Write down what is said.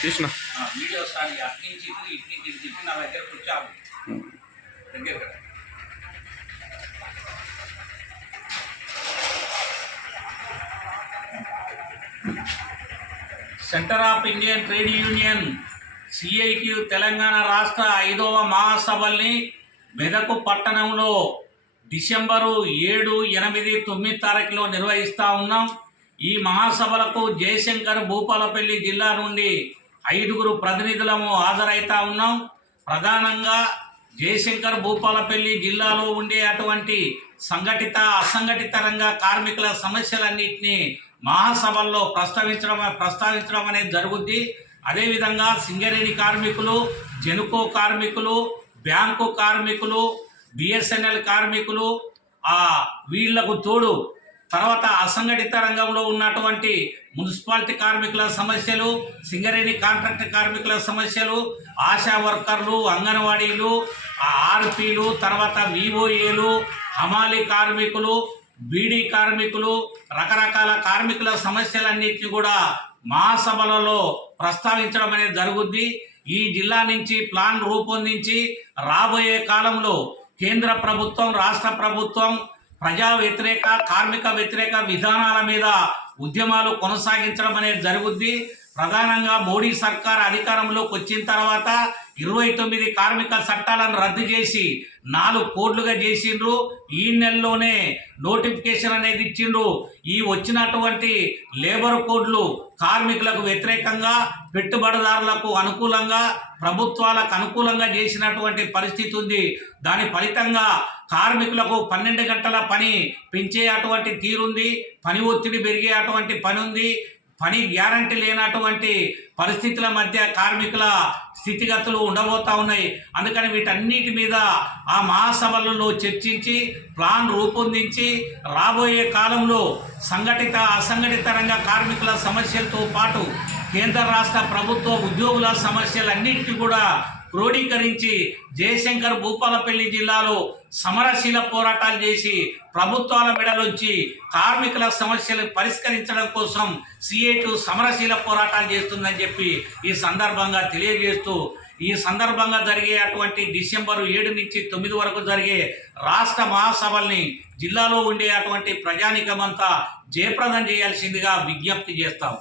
తీసిన. ఆ, video start అటు నుంచి ఇటు ఇటు నుంచి ఇటు తిప్పి నా దగ్గరకు వచ్చాము దగ్గర centre of Indian trade union CITU Telangana రాష్ట్ర ఐదవ మహాసభల్ని మెదకు పట్టణంలో డిసెంబరు ఏడు ఎనిమిది తొమ్మిది తారీఖులో నిర్వహిస్తూ ఉన్నాం. ఈ మహాసభలకు జయశంకర్ భూపాలపల్లి జిల్లా నుండి ఐదుగురు ప్రతినిధులము హాజరైతా ఉన్నాం. ప్రధానంగా జయశంకర్ భూపాలపల్లి జిల్లాలో ఉండే అటువంటి సంఘటిత అసంఘటిత రంగ కార్మికుల సమస్యలన్నింటినీ మహాసభల్లో ప్రస్తావించడం ప్రస్తావించడం అనేది జరుగుద్ది. అదేవిధంగా సింగరేణి కార్మికులు జెనుకో కార్మికులు బ్యాంకు కార్మికులు బిఎస్ఎన్ఎల్ కార్మికులు ఆ వీళ్ళకు తోడు తర్వాత అసంఘటిత రంగంలో ఉన్నటువంటి మున్సిపాలిటీ కార్మికుల సమస్యలు సింగరేణి కాంట్రాక్ట్ కార్మికుల సమస్యలు ఆశా వర్కర్లు అంగన్వాడీలు ఆర్పీలు తర్వాత విఓఏలు హమాలి కార్మికులు బీడీ కార్మికులు రకరకాల కార్మికుల సమస్యలన్నింటినీ కూడా మహాసభలలో ప్రస్తావించడం అనేది జరుగుద్ది. ఈ జిల్లా నుంచి ప్లాన్ రూపొందించి రాబోయే కాలంలో కేంద్ర ప్రభుత్వం రాష్ట్ర ప్రభుత్వం ప్రజా వ్యతిరేక కార్మిక వ్యతిరేక విధానాల మీద ఉద్యమాలు కొనసాగించడం అనేది జరుగుద్ది. ప్రధానంగా మోడీ సర్కార్ అధికారంలోకి వచ్చిన తర్వాత ఇరవై తొమ్మిది కార్మిక చట్టాలను రద్దు చేసి నాలుగు కోట్లుగా చేసిండ్రు. ఈ నెలలోనే నోటిఫికేషన్ అనేది ఇచ్చిండ్రు. ఈ వచ్చినటువంటి లేబర్ కోడ్లు కార్మికులకు వ్యతిరేకంగా పెట్టుబడిదారులకు అనుకూలంగా ప్రభుత్వాలకు అనుకూలంగా చేసినటువంటి పరిస్థితి ఉంది. దాని ఫలితంగా కార్మికులకు పన్నెండు గంటల పని పెంచే అటువంటి తీరుంది. పని ఒత్తిడి పెరిగే అటువంటి పని ఉంది పని గ్యారంటీ లేనటువంటి పరిస్థితుల మధ్య కార్మికుల స్థితిగతులు ఉండబోతా ఉన్నాయి. అందుకని వీటన్నిటి మీద ఆ మహాసభలలో చర్చించి ప్లాన్ రూపొందించి రాబోయే కాలంలో సంఘటిత అసంఘటిత రంగ కార్మికుల సమస్యలతో పాటు కేంద్ర రాష్ట్ర ప్రభుత్వ ఉద్యోగుల సమస్యలన్నింటినీ కూడా క్రోడీకరించి జయశంకర్ భూపాలపల్లి జిల్లాలో సమరశీల పోరాటాలు చేసి ప్రభుత్వాల మెడలోంచి కార్మికుల సమస్యలు పరిష్కరించడం కోసం సిఏటు సమరశీల పోరాటాలు చేస్తుందని చెప్పి ఈ సందర్భంగా తెలియజేస్తూ ఈ సందర్భంగా జరిగే అటువంటి డిసెంబర్ ఏడు నుంచి తొమ్మిది వరకు జరిగే రాష్ట్ర మహాసభల్ని జిల్లాలో ఉండే అటువంటి ప్రజానికమంతా జయప్రదం చేయాల్సిందిగా విజ్ఞప్తి చేస్తాం.